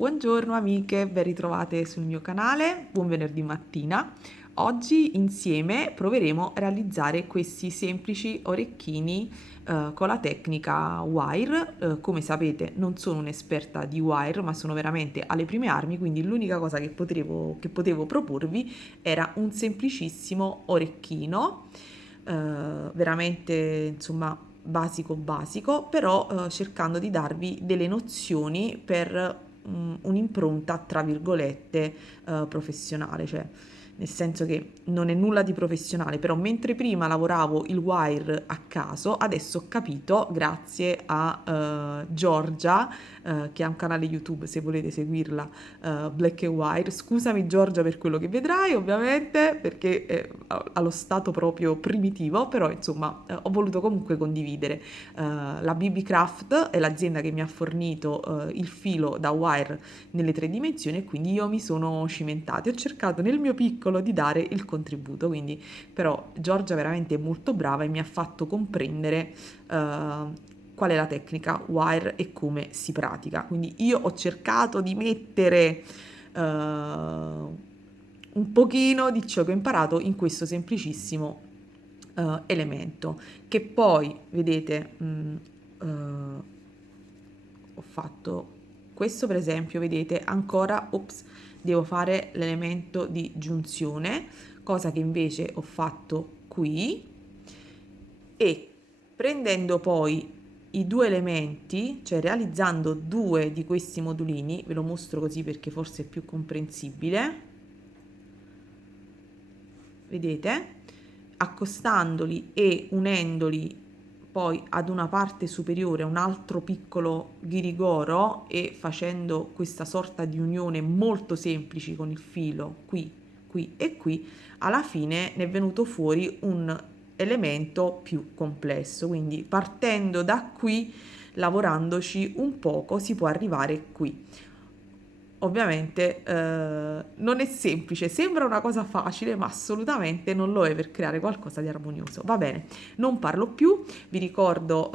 Buongiorno amiche, ben ritrovate sul mio canale, buon venerdì mattina. Oggi insieme proveremo a realizzare questi semplici orecchini con la tecnica wire. Come sapete non sono un'esperta di wire, ma sono veramente alle prime armi, quindi l'unica cosa che potevo proporvi era un semplicissimo orecchino, veramente insomma basico, però cercando di darvi delle nozioni per un'impronta tra virgolette professionale, cioè nel senso che non è nulla di professionale, però mentre prima lavoravo il wire a caso, adesso ho capito, grazie a Giorgia, che ha un canale YouTube se volete seguirla, Black and White. Scusami Giorgia per quello che vedrai, ovviamente, perché è allo stato proprio primitivo, però insomma ho voluto comunque condividere. La BB Craft è l'azienda che mi ha fornito il filo da wire nelle 3 dimensioni e quindi io mi sono cimentata e ho cercato nel mio piccolo di dare il contributo, quindi però Giorgia è veramente molto brava e mi ha fatto comprendere qual è la tecnica wire e come si pratica. Quindi io ho cercato di mettere un pochino di ciò che ho imparato in questo semplicissimo elemento, che poi vedete ho fatto questo per esempio, vedete ancora, ops, devo fare l'elemento di giunzione, cosa che invece ho fatto qui, e prendendo poi i due elementi, cioè realizzando due di questi modulini, ve lo mostro così perché forse è più comprensibile, vedete, accostandoli e unendoli poi ad una parte superiore un altro piccolo ghirigoro e facendo questa sorta di unione molto semplice con il filo qui, qui e qui, alla fine ne è venuto fuori un elemento più complesso. Quindi partendo da qui, lavorandoci un poco, si può arrivare qui. Ovviamente non è semplice, sembra una cosa facile, ma assolutamente non lo è per creare qualcosa di armonioso. Va bene, non parlo più, vi ricordo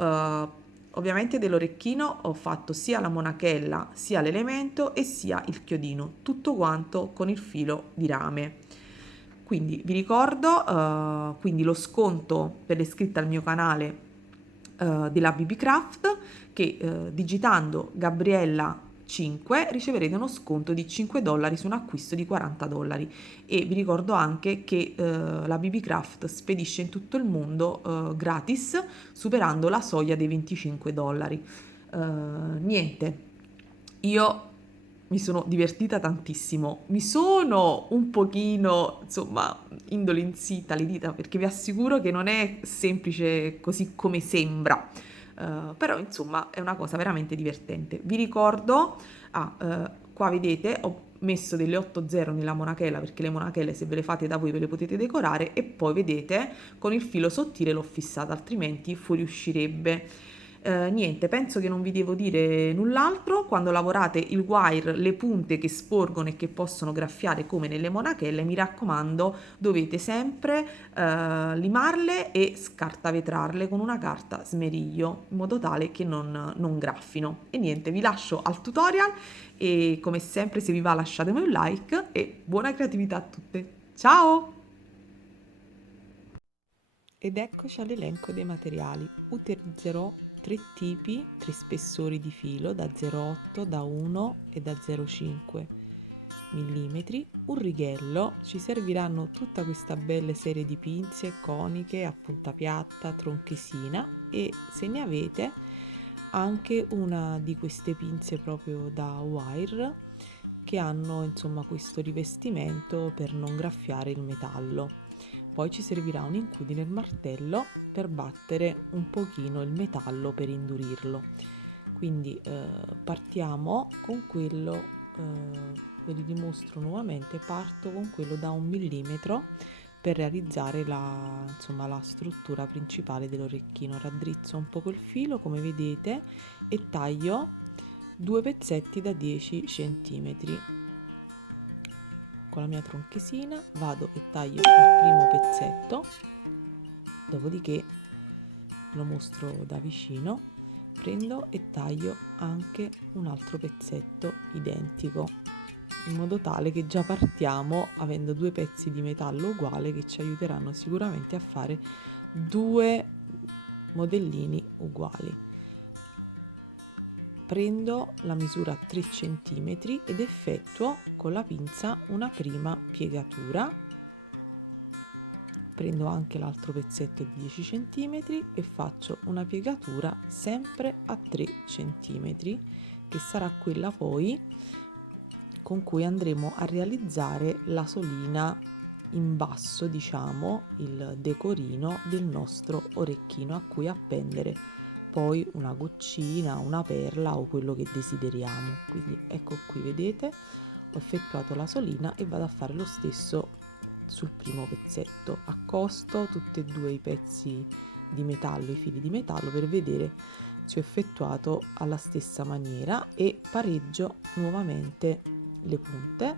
ovviamente dell'orecchino ho fatto sia la monachella, sia l'elemento e sia il chiodino, tutto quanto con il filo di rame. Quindi vi ricordo quindi lo sconto per le iscritte al mio canale della BB Craft, che digitando Gabriella 5 riceverete uno sconto di $5 su un acquisto di $40. E vi ricordo anche che la BB Craft spedisce in tutto il mondo gratis, superando la soglia dei $25. Niente, io mi sono divertita tantissimo, mi sono un pochino, insomma, indolenzita le dita perché vi assicuro che non è semplice così come sembra. Però insomma è una cosa veramente divertente. Vi ricordo, qua vedete, ho messo delle 8 0 nella monachella perché le monachelle se ve le fate da voi ve le potete decorare e poi vedete con il filo sottile l'ho fissata, altrimenti fuoriuscirebbe. Niente, penso che non vi devo dire null'altro. Quando lavorate il wire, le punte che sporgono e che possono graffiare come nelle monachelle, mi raccomando, dovete sempre limarle e scartavetrarle con una carta smeriglio, in modo tale che non graffino. E niente, vi lascio al tutorial e come sempre se vi va lasciatemi un like e buona creatività a tutte. Ciao! Ed eccoci all'elenco dei materiali. Utilizzerò tre spessori di filo da 0,8, da 1 e da 0,5 mm, un righello, ci serviranno tutta questa bella serie di pinze coniche a punta piatta, tronchesina e se ne avete anche una di queste pinze proprio da wire che hanno insomma questo rivestimento per non graffiare il metallo. Poi ci servirà un incudine e il martello per battere un pochino il metallo per indurirlo. Quindi partiamo con quello, ve li dimostro nuovamente, parto con quello da 1 mm per realizzare insomma, la struttura principale dell'orecchino. Raddrizzo un po' il filo come vedete e taglio 2 pezzetti da 10 centimetri. Con la mia tronchesina vado e taglio il primo pezzetto, dopodiché lo mostro da vicino, prendo e taglio anche un altro pezzetto identico, in modo tale che già partiamo avendo due pezzi di metallo uguale che ci aiuteranno sicuramente a fare due modellini uguali. Prendo la misura 3 cm ed effettuo con la pinza una prima piegatura. Prendo anche l'altro pezzetto di 10 cm e faccio una piegatura sempre a 3 cm, che sarà quella poi con cui andremo a realizzare la solina in basso, diciamo, il decorino del nostro orecchino a cui appendere poi una goccina, una perla o quello che desideriamo. Quindi ecco qui, vedete, ho effettuato la solina e vado a fare lo stesso sul primo pezzetto. Accosto tutti e due i pezzi di metallo, i fili di metallo, per vedere se ho effettuato alla stessa maniera, e pareggio nuovamente le punte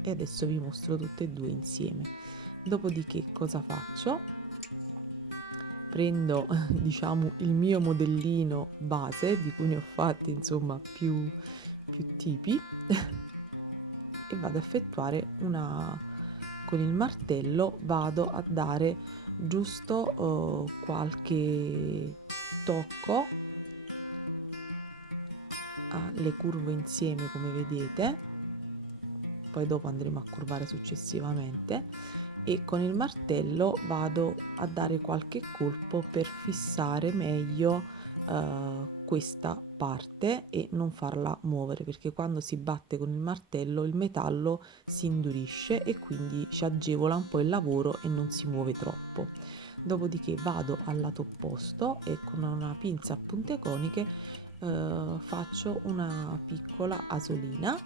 e adesso vi mostro tutte e due insieme. Dopodiché cosa faccio? Prendo diciamo il mio modellino base, di cui ne ho fatti insomma più tipi e vado a effettuare con il martello vado a dare giusto qualche tocco, le curvo insieme come vedete, poi dopo andremo a curvare successivamente, e con il martello vado a dare qualche colpo per fissare meglio questa parte e non farla muovere, perché quando si batte con il metallo si indurisce e quindi ci agevola un po' il lavoro e non si muove troppo. Dopodiché vado al lato opposto e con una pinza a punte coniche faccio una piccola asolina,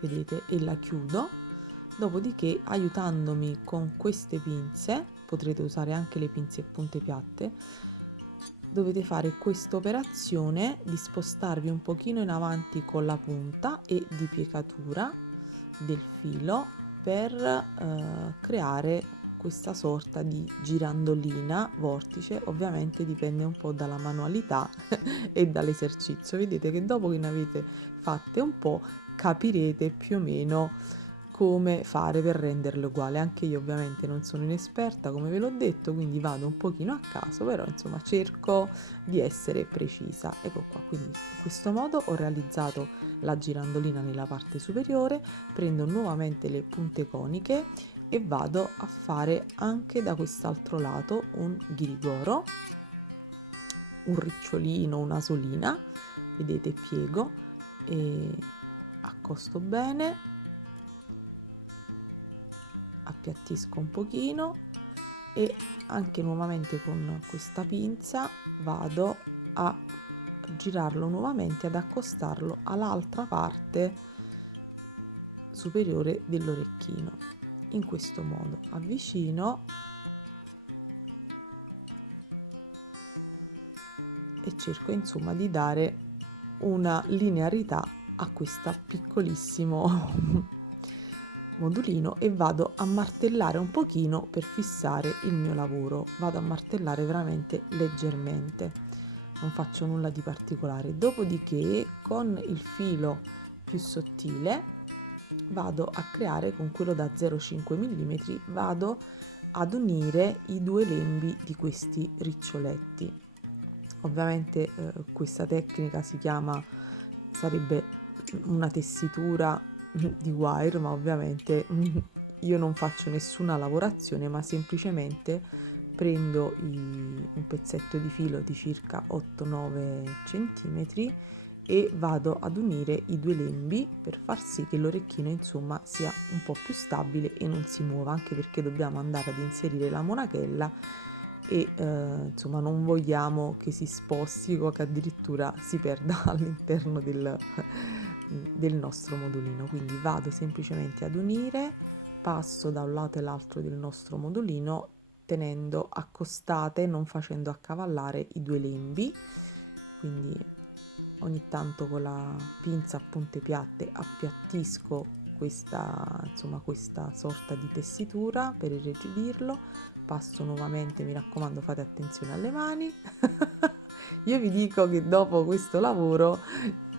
vedete, e la chiudo. Dopodiché, aiutandomi con queste pinze, potrete usare anche le pinze a punte piatte, dovete fare questa operazione di spostarvi un pochino in avanti con la punta e di piegatura del filo per creare questa sorta di girandolina vortice. Ovviamente dipende un po' dalla manualità e dall'esercizio. Vedete che dopo che ne avete fatte un po' capirete più o meno come fare per renderle uguali. Anche io ovviamente non sono inesperta, come ve l'ho detto, quindi vado un pochino a caso, però insomma cerco di essere precisa. Ecco qua, quindi in questo modo ho realizzato la girandolina nella parte superiore. Prendo nuovamente le punte coniche e vado a fare anche da quest'altro lato un ghirigoro, un ricciolino, una solina, vedete, piego e accosto bene, appiattisco un pochino e anche nuovamente con questa pinza vado a girarlo nuovamente, ad accostarlo all'altra parte superiore dell'orecchino. In questo modo avvicino e cerco insomma di dare una linearità a questo piccolissimo modulino e vado a martellare un pochino per fissare il mio lavoro. Vado a martellare veramente leggermente, non faccio nulla di particolare. Dopodiché con il filo più sottile vado a creare, con quello da 0,5 mm, vado ad unire i due lembi di questi riccioletti. Ovviamente questa tecnica sarebbe una tessitura di wire, ma ovviamente io non faccio nessuna lavorazione, ma semplicemente prendo un pezzetto di filo di circa 8-9 cm e vado ad unire i due lembi per far sì che l'orecchino insomma sia un po' più stabile e non si muova, anche perché dobbiamo andare ad inserire la monachella e insomma non vogliamo che si sposti o che addirittura si perda all'interno del nostro modulino. Quindi vado semplicemente ad unire, passo da un lato e l'altro del nostro modulino tenendo accostate, non facendo accavallare i due lembi. Quindi ogni tanto con la pinza a punte piatte appiattisco questa sorta di tessitura per irrigidirlo, ripasso nuovamente, mi raccomando fate attenzione alle mani. Io vi dico che dopo questo lavoro,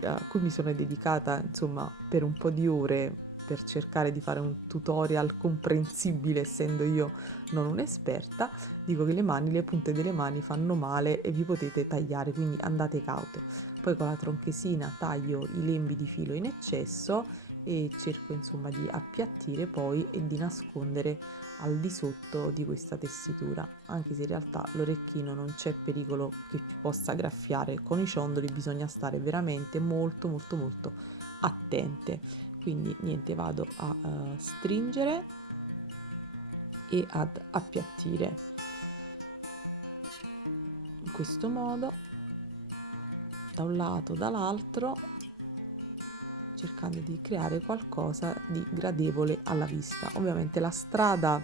a cui mi sono dedicata insomma per un po' di ore per cercare di fare un tutorial comprensibile essendo io non un'esperta, dico che le punte delle mani fanno male e vi potete tagliare, quindi andate caute. Poi con la tronchesina taglio i lembi di filo in eccesso e cerco insomma di appiattire poi e di nascondere al di sotto di questa tessitura, anche se in realtà l'orecchino non c'è pericolo che possa graffiare. Con i ciondoli bisogna stare veramente molto molto molto attente. Quindi niente, vado a stringere e ad appiattire in questo modo da un lato dall'altro, cercando di creare qualcosa di gradevole alla vista. Ovviamente la strada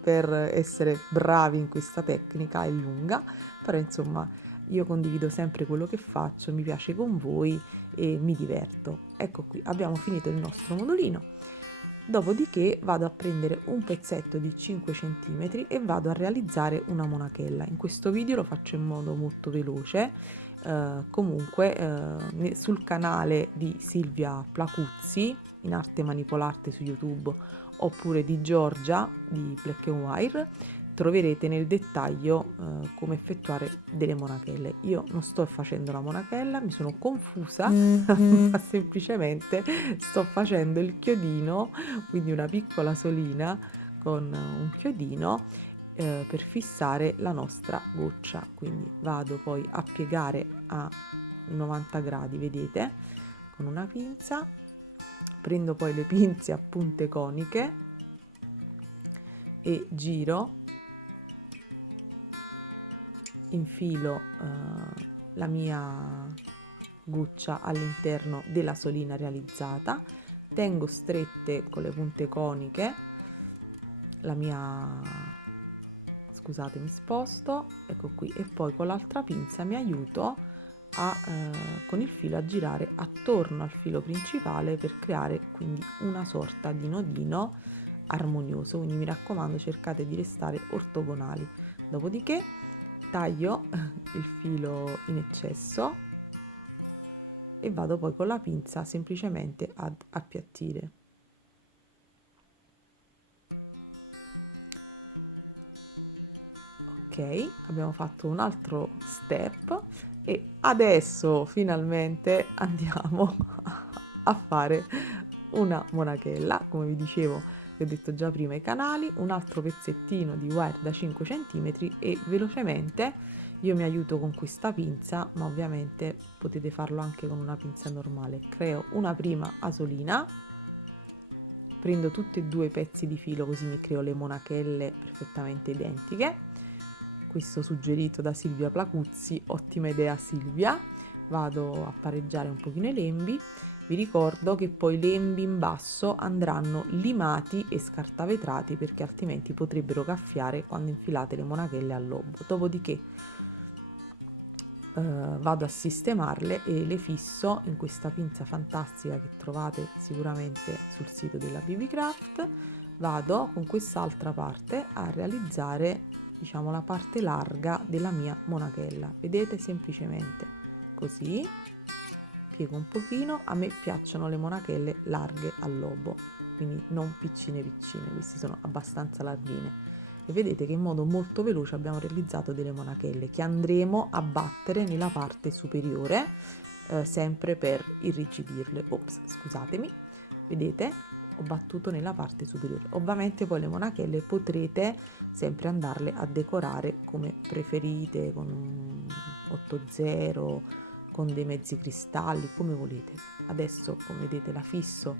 per essere bravi in questa tecnica è lunga, però insomma io condivido sempre quello che faccio, mi piace con voi e mi diverto. Ecco qui, abbiamo finito il nostro modulino. Dopodiché vado a prendere un pezzetto di 5 cm e vado a realizzare una monachella. In questo video lo faccio in modo molto veloce. Comunque sul canale di Silvia Placuzzi, in arte manipolarte su YouTube, oppure di Giorgia di Black and Wire, troverete nel dettaglio come effettuare delle monachelle. Io non sto facendo la monachella, mi sono confusa, ma semplicemente sto facendo il chiodino, quindi una piccola solina con un chiodino per fissare la nostra goccia. Quindi vado poi a piegare a 90 gradi, vedete, con una pinza. Prendo poi le pinze a punte coniche e giro, infilo la mia goccia all'interno della solina realizzata, tengo strette con le punte coniche la mia, scusate mi sposto, ecco qui, e poi con l'altra pinza mi aiuto con il filo a girare attorno al filo principale per creare quindi una sorta di nodino armonioso. Quindi mi raccomando, cercate di restare ortogonali. Dopodiché taglio il filo in eccesso e vado poi con la pinza semplicemente ad appiattire. Ok, abbiamo fatto un altro step e adesso finalmente andiamo a fare una monachella. Come vi dicevo, vi ho detto già prima i canali, un altro pezzettino di wire da 5 cm e velocemente io mi aiuto con questa pinza, ma ovviamente potete farlo anche con una pinza normale. Creo una prima asolina, prendo tutti e due i pezzi di filo così mi creo le monachelle perfettamente identiche. Questo suggerito da Silvia Placuzzi, ottima idea Silvia. Vado a pareggiare un pochino i lembi. Vi ricordo che poi i lembi in basso andranno limati e scartavetrati perché altrimenti potrebbero graffiare quando infilate le monachelle al lobo. Dopodiché vado a sistemarle e le fisso in questa pinza fantastica che trovate sicuramente sul sito della BB Craft. Vado con quest'altra parte a realizzare, diciamo, la parte larga della mia monachella. Vedete, semplicemente così piego un pochino. A me piacciono le monachelle larghe al lobo, quindi non piccine piccine, queste sono abbastanza larghine. E vedete che in modo molto veloce abbiamo realizzato delle monachelle che andremo a battere nella parte superiore, sempre per irrigidirle. Ops, scusatemi, vedete? Ho battuto nella parte superiore. Ovviamente poi le monachelle potrete sempre andarle a decorare come preferite, con un 8-0, con dei mezzi cristalli, come volete. Adesso, come vedete, la fisso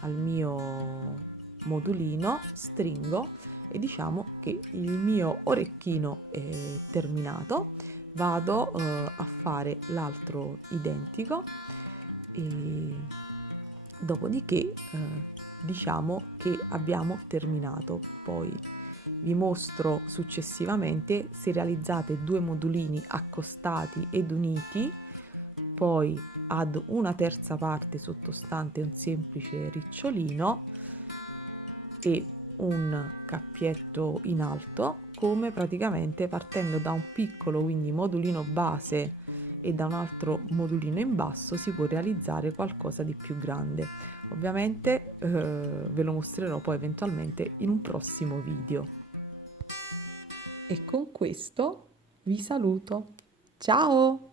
al mio modulino, stringo e diciamo che il mio orecchino è terminato. Vado a fare l'altro identico e dopodiché diciamo che abbiamo terminato. Poi vi mostro successivamente se realizzate due modulini accostati ed uniti, poi ad una terza parte sottostante un semplice ricciolino e un cappietto in alto, come praticamente partendo da un piccolo, quindi modulino base, e da un altro modulino in basso si può realizzare qualcosa di più grande. Ovviamente ve lo mostrerò poi eventualmente in un prossimo video. E con questo vi saluto. Ciao!